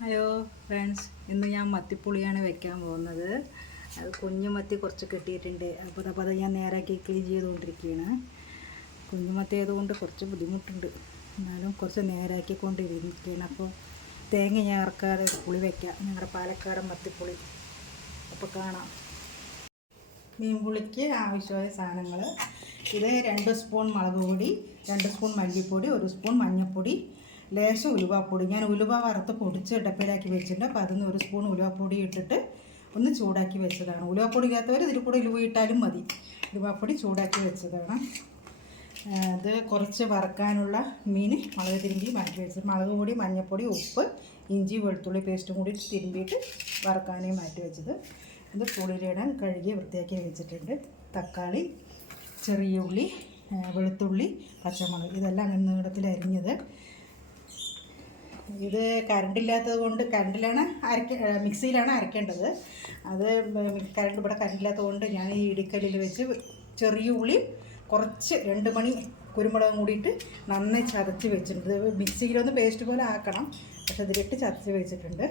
Hello friends, ഇന്ന് ഞാൻ മത്തിപ്പുളിയാണ് വെക്കാൻ പോകുന്നത്. അത് കുഞ്ഞു മത്തി കുറച്ച് കിട്ടിയിട്ടുണ്ട്. അപ്പോൾ അത് ഞാൻ നേരാക്കി ക്ലീൻ ചെയ്തുകൊണ്ടിരിക്കുകയാണ്. കുഞ്ഞുമത്തി ആയതുകൊണ്ട് കുറച്ച് ബുദ്ധിമുട്ടുണ്ട്, എന്നാലും കുറച്ച് നേരാക്കിക്കൊണ്ടിരിക്കുകയാണ്. അപ്പോൾ തേങ്ങ ഞാൻ ഇറക്കാതെ പുളി വയ്ക്കാം, ഞങ്ങളുടെ പാലക്കാടൻ മത്തിപ്പുളി. അപ്പോൾ കാണാം. മീൻപുളിക്ക് ആവശ്യമായ സാധനങ്ങൾ: ഇത് 2 സ്പൂൺ മുളക് പൊടി, 2 സ്പൂൺ മല്ലിപ്പൊടി, 1 സ്പൂൺ മഞ്ഞൾപ്പൊടി, ലേശം ഉലുവാപ്പൊടി. ഞാൻ ഉലുവ വറുത്ത് പൊടിച്ച് ഡപ്പയിലാക്കി വെച്ചിട്ടുണ്ട്. അപ്പോൾ അതിന് 1 സ്പൂൺ ഉലുവാപ്പൊടി ഇട്ടിട്ട് ഒന്ന് ചൂടാക്കി വെച്ചതാണ്. ഉലുവാപ്പൊടി ഇല്ലാത്തവർ ഇതിൽ കൂടെ ഉലുവ ഇട്ടാലും മതി. ഉലുവാപ്പൊടി ചൂടാക്കി വെച്ചതാണ്. ഇത് കുറച്ച് വറക്കാനുള്ള മീൻ മുളക് തിരുമ്പി മാറ്റി വെച്ചത്. മുളക് പൊടി, മഞ്ഞൾപ്പൊടി, ഉപ്പ്, ഇഞ്ചി വെളുത്തുള്ളി പേസ്റ്റും കൂടി തിരുമ്പിയിട്ട് വറക്കാനേ മാറ്റി വെച്ചത്. ഇത് പുളിയിലിടാൻ കഴുകി വൃത്തിയാക്കി വെച്ചിട്ടുണ്ട്. തക്കാളി, ചെറിയ ഉള്ളി, വെളുത്തുള്ളി, പച്ചമുളക് ഇതെല്ലാം അങ്ങനെ നീളത്തിൽ അരിഞ്ഞത്. ഇത് കറണ്ടില്ലാത്തത് കൊണ്ട് മിക്സിയിലാണ് അരയ്ക്കേണ്ടത്. അത് ഇവിടെ കറണ്ടില്ലാത്തത് കൊണ്ട് ഞാൻ ഈ ഇടിക്കല്ലിൽ വെച്ച് ചെറിയ ഉള്ളി കുറച്ച് 2 മണി കുരുമുളകും കൂടിയിട്ട് നന്നായി ചതച്ച് വെച്ചിട്ടുണ്ട്. മിക്സിയിലൊന്ന് പേസ്റ്റ് പോലെ ആക്കണം, പക്ഷെ ഇതിലിട്ട് ചതച്ച് വെച്ചിട്ടുണ്ട്.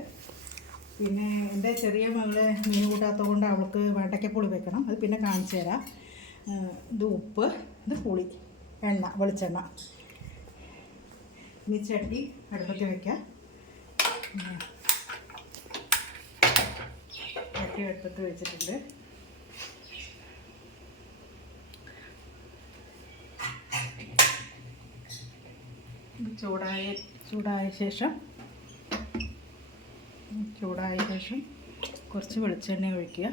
പിന്നെ എൻ്റെ ചെറിയ മകള് മീൻ കൂട്ടാത്തത് കൊണ്ട് അവൾക്ക് വെണ്ടയ്ക്കപ്പുളി വെക്കണം, അത് പിന്നെ കാണിച്ചു തരാം. ഇത് ഉപ്പ്, ഇത് പുളി, എണ്ണ, വെളിച്ചെണ്ണ. ഇനി ചട്ടി അടുപ്പത്ത് വയ്ക്കാം. ചട്ടി അടുപ്പത്ത് വെച്ചിട്ടുണ്ട്. ചൂടായ ശേഷം കുറച്ച് വെളിച്ചെണ്ണ ഒഴിക്കുക.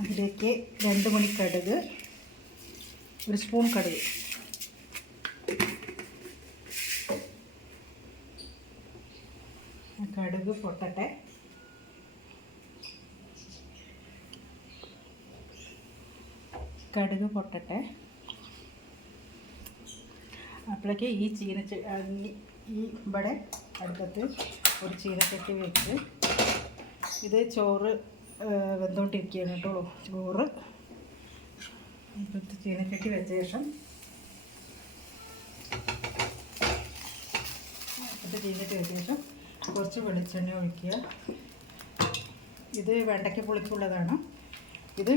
അതിലേക്ക് 2 മണി കടുക്, 1 സ്പൂൺ കടുക്, കടുക് പൊട്ടട്ടെ. അപ്പോഴേക്ക് ഈ ഇവിടെ അടുപ്പത്ത് ഒരു ചീനച്ചട്ടി വെച്ച് ഇത് ചോറ് വെന്തുകൊണ്ടിരിക്കുകയാണ് കേട്ടോ. ചോറ് ചീനച്ചട്ടി വെച്ച ശേഷം കുറച്ച് വെളിച്ചെണ്ണ ഒഴിക്കുക. ഇത് വെണ്ടയ്ക്ക പുളിക്കുള്ളതാണ്. ഇത്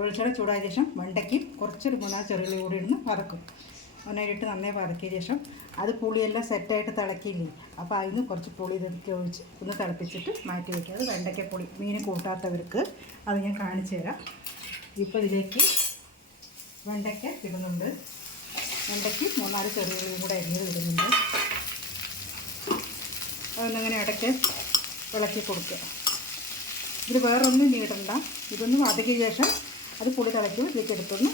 വെളിച്ചെണ്ണ ചൂടായ ശേഷം വെണ്ടയ്ക്കും കുറച്ചൊരു 3 ചെറുള്ളി കൂടി ഇടുന്ന് വറക്കും. ഒന്നായിട്ട് നന്നായി വറക്കിയ ശേഷം അത് പുളിയെല്ലാം സെറ്റായിട്ട് തിളക്കിയില്ലേ, അപ്പോൾ അതിന് കുറച്ച് പുളി ഇതൊക്കെ ഒഴിച്ച് ഒന്ന് തിളപ്പിച്ചിട്ട് മാറ്റി വയ്ക്കുക. അത് വെണ്ടയ്ക്കപ്പുളി. മീൻ കൂട്ടാത്തവർക്ക് അത് ഞാൻ കാണിച്ചു തരാം. ഇപ്പോൾ ഇതിലേക്ക് വെണ്ടയ്ക്ക ഇടുന്നുണ്ട്. വെണ്ടയ്ക്ക് 3-4 ചെറുള്ളിയും കൂടെ അരിഞ്ഞത് ഇടുന്നുണ്ട്. അതൊന്നങ്ങനെ ഇടയ്ക്ക് ഇളക്കി കൊടുക്കുക. ഇത് വേറൊന്നും ഇടണ്ട. ഇതൊന്ന് വതക്കിയ ശേഷം അത് പുളി തിളയ്ക്കുമ്പോൾ ഇതിലേക്ക് എടുത്തൊന്ന്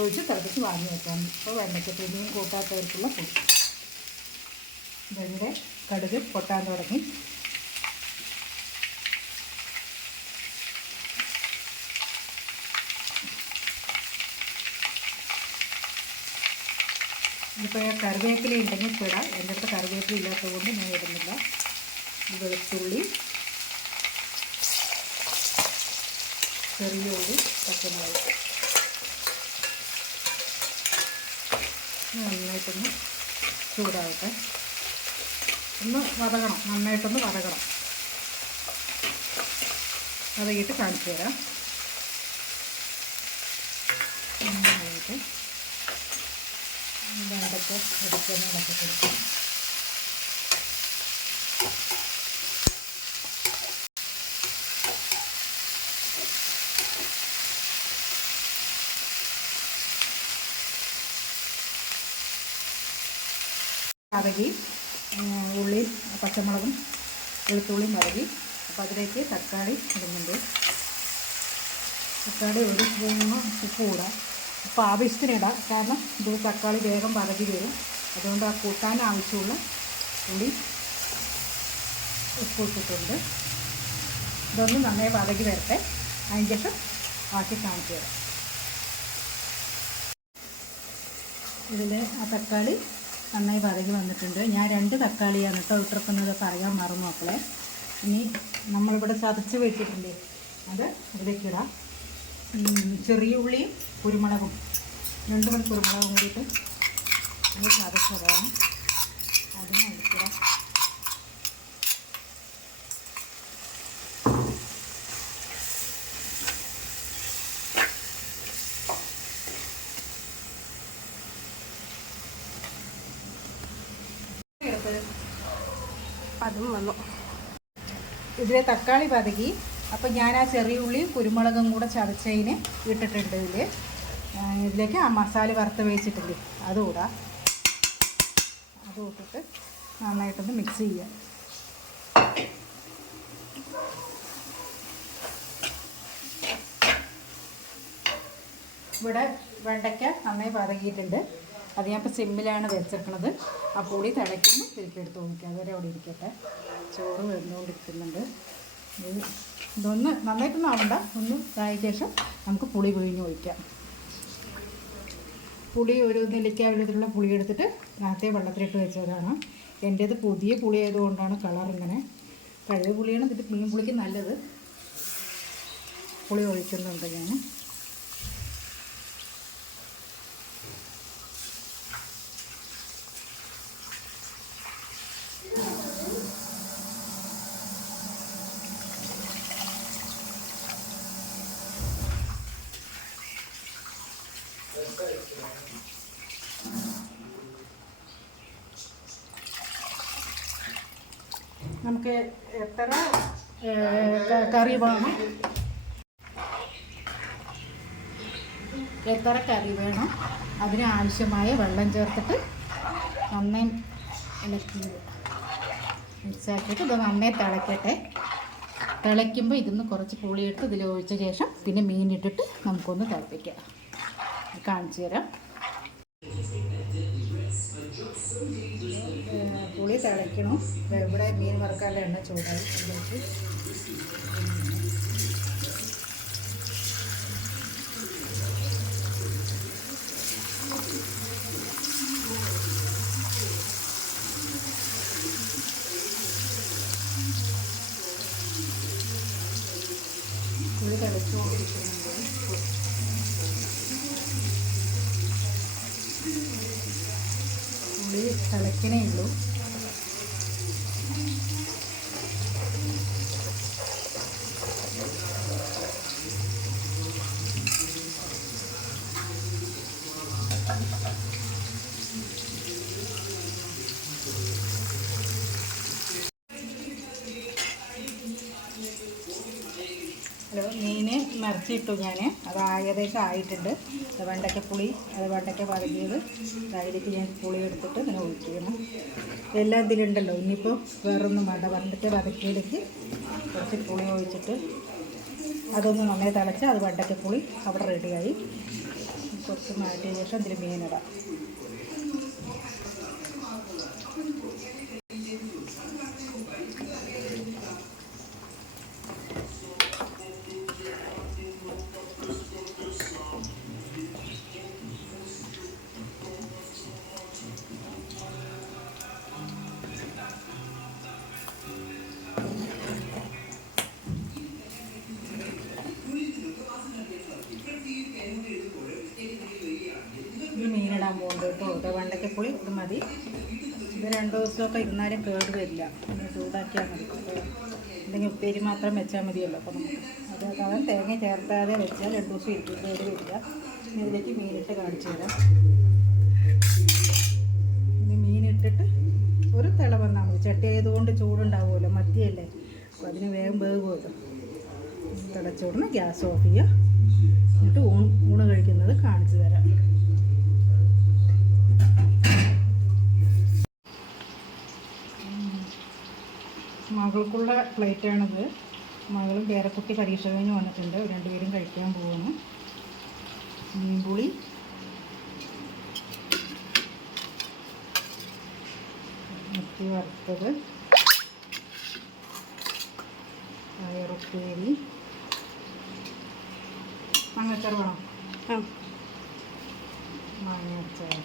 ഒഴിച്ച് തിളപ്പിച്ച് വാങ്ങി വെക്കാം. ഇപ്പോൾ വെണ്ടയ്ക്ക മീൻ കൂട്ടാത്തവർക്കുള്ള പുളി. ഇതിൻ്റെ കടുക് പൊട്ടാൻ തുടങ്ങി. ഇപ്പോൾ കറിവേപ്പില ഉണ്ടെങ്കിൽ ഇടാം. എൻ്റെ അടുത്ത് കറിവേപ്പില ഇല്ലാത്തത് കൊണ്ട് ഞാൻ ഇടുന്നില്ല. വെളുത്തുള്ളി, ചെറിയ ഉള്ളി, പച്ചമുളക് നന്നായിട്ടൊന്ന് ചൂടാവട്ടെ. നന്നായിട്ടൊന്ന് വതകണം. വതകിയിട്ട് കാണിച്ചു തരാം. നന്നായിട്ട് വെണ്ടയ്ക്ക എടുക്കുന്ന ഇടയ്ക്ക് വതകി, ഉള്ളിയും പച്ചമുളകും വെളുത്തുള്ളിയും വതകി. അപ്പോൾ അതിലേക്ക് തക്കാളി ഇടുന്നുണ്ട്. തക്കാളി 1 സ്പൂണ് ഉപ്പ് ഇടാം. ഉപ്പ് ആവശ്യത്തിനിടാം, കാരണം ഇത് തക്കാളി വേഗം വതകി വരും. അതുകൊണ്ട് ആ കൂട്ടാൻ ആവശ്യമുള്ള കൂടി ഉപ്പ് ഇട്ടിട്ടുണ്ട്. ഇതൊന്ന് നന്നായി വതകി വരട്ടെ. അതിന് ശേഷം ബാക്കി കാണിച്ചു തരാം. ഇതിൽ ആ തക്കാളി നന്നായി വതകി വന്നിട്ടുണ്ട്. ഞാൻ 2 തക്കാളിയാണ് കേട്ടോ ഇട്ടിരിക്കുന്നത്, പറയാൻ മറന്നു മക്കളെ. ഇനി നമ്മളിവിടെ ചതച്ച് വെച്ചിട്ടില്ലേ, അത് ഇതിലേക്ക് ഇടാം. ചെറിയ ഉള്ളിയും കുരുമുളകും 2 മണി കുരുമുളകും കൂടിയിട്ട് ഒന്ന് ചതച്ചതാണ്. അതിനെ ഒഴിക്കുക. അതും വന്നു. ഇതിലെ തക്കാളി പതക്കി. അപ്പോൾ ഞാൻ ആ ചെറിയ ഉള്ളിയും കുരുമുളകും കൂടെ ചതച്ചതിന് ഇട്ടിട്ടുണ്ട്. ഇതിലേക്ക് ആ മസാല വറുത്ത് വെച്ചിട്ടില്ലേ അതും ഇട്ടിട്ട് നന്നായിട്ടൊന്ന് മിക്സ് ചെയ്യുക. ഇവിടെ വെണ്ടയ്ക്ക നന്നായി പതക്കിയിട്ടുണ്ട്. അത് ഞാൻ ഇപ്പോൾ സിമ്മിലാണ് വെച്ചേക്കണത്. ആ പുളി തിളയ്ക്കുമ്പോൾ തിരിച്ചെടുത്ത് നോക്കുക. അതുവരെ അവിടെ ഇരിക്കട്ടെ. ചോറ് വെന്തുകൊണ്ടിരിക്കുന്നുണ്ട്. ഇതൊന്ന് നന്നായിട്ടൊന്നും ആവണ്ട. ഒന്ന് ഇതായ ശേഷം നമുക്ക് പുളി പിഴിഞ്ഞ് ഒഴിക്കാം. പുളി ഒരു നെല്ലിക്ക വെള്ളത്തിലുള്ള പുളി എടുത്തിട്ട് നേരത്തെ വെള്ളത്തിലിട്ട് വെച്ചതാണ്. എൻ്റേത് പുതിയ പുളി ആയതുകൊണ്ടാണ് കളർ ഇങ്ങനെ. പഴയ പുളിയാണ് ഇതിട്ട് മീൻ പുളിക്ക് നല്ലത്. പുളി ഒഴിക്കുന്നുണ്ട് ഞാൻ. നമുക്ക് എത്ര കറി വേണം, അതിന് ആവശ്യമായ വെള്ളം ചേർത്തിട്ട് നന്നായി ഇളക്കി മിക്സാക്കിയിട്ട് ഇത് നന്നായി തിളയ്ക്കട്ടെ. തിളയ്ക്കുമ്പോൾ ഇതിന്ന് കുറച്ച് പുളിയിട്ട് ഇതിൽ ഒഴിച്ച ശേഷം പിന്നെ മീനിട്ടിട്ട് നമുക്കൊന്ന് തിളപ്പിക്കാം. കാണിച്ചു തരാം. പുളി തിളയ്ക്കണം. ഇവിടെ മീൻ വറുക്കാനുള്ള എണ്ണ ചൂടായി. അതിലേക്ക് പുളി തിളച്ചുകൊണ്ടിരിക്കുന്നുണ്ട്. പുളി തിളയ്ക്കണേ ഉള്ളൂ. മീൻ മറിച്ചിട്ടു ഞാൻ. അത് ഏകദേശം ആയിട്ടുണ്ട്. വെണ്ടയ്ക്കപ്പുളി, അത് വെണ്ടയ്ക്ക പതക്കിയത് അതിലേക്ക് ഞാൻ പുളി എടുത്തിട്ട് ഇങ്ങനെ ഒഴിക്കണം. എല്ലാം ഇതിലുണ്ടല്ലോ. ഇനിയിപ്പോൾ വേറൊന്നും വേണ്ട. വെണ്ടയ്ക്ക പതക്കിയിലേക്ക് കുറച്ച് പുളി ഒഴിച്ചിട്ട് അതൊന്ന് നന്നായി തിളച്ച് അത് വെണ്ടയ്ക്കപ്പുളി അവിടെ റെഡിയായി. കുറച്ച് മാറ്റിയ ശേഷം ഇതിൽ മീനിടാം. മീനിടാൻ പോകുന്നുണ്ട് കേട്ടോ. വെണ്ടയ്ക്കപ്പുളി ഇത് മതി. ഇത് 2 ദിവസമൊക്കെ ഇരുന്നാലും കേട് വരില്ല. ഒന്ന് ചൂടാക്കിയാൽ മതി. എന്തെങ്കിലും ഉപ്പേരി മാത്രം വെച്ചാൽ മതിയല്ലോ. അപ്പോൾ നമുക്ക് അത് തേങ്ങ ചേർത്താതെ വെച്ചാൽ 2 ദിവസം ഇരിക്കും, കേട് വരില്ല. ഇതിലേക്ക് മീനിട്ട് കാണിച്ചു തരാം. ഇനി മീനിട്ടിട്ട് ഒരു തിള വന്നാൽ മതി. ചട്ടി ആയതുകൊണ്ട് ചൂടുണ്ടാവുമല്ലോ, മത്തിയല്ലേ. അപ്പോൾ അതിന് വേഗം വേകുമല്ലോ. തിളച്ചോടനെ ഗ്യാസ് ഓഫ് ചെയ്യുക. എന്നിട്ട് ഊണ് കഴിക്കുന്നത് കാണിച്ചു തരാം. മകൾക്കുള്ള പ്ലേറ്റാണിത്. മകളും പേരക്കുട്ടി പരീക്ഷ കഴിഞ്ഞ് വന്നിട്ടുണ്ട്. 2 പേരും കഴിക്കാൻ പോവാണ്. മീൻപുളി, മത്തി വറുത്തത്, പയറുപ്പേരി, മാങ്ങാച്ചാർ വേണം, മാങ്ങാച്ചാർ.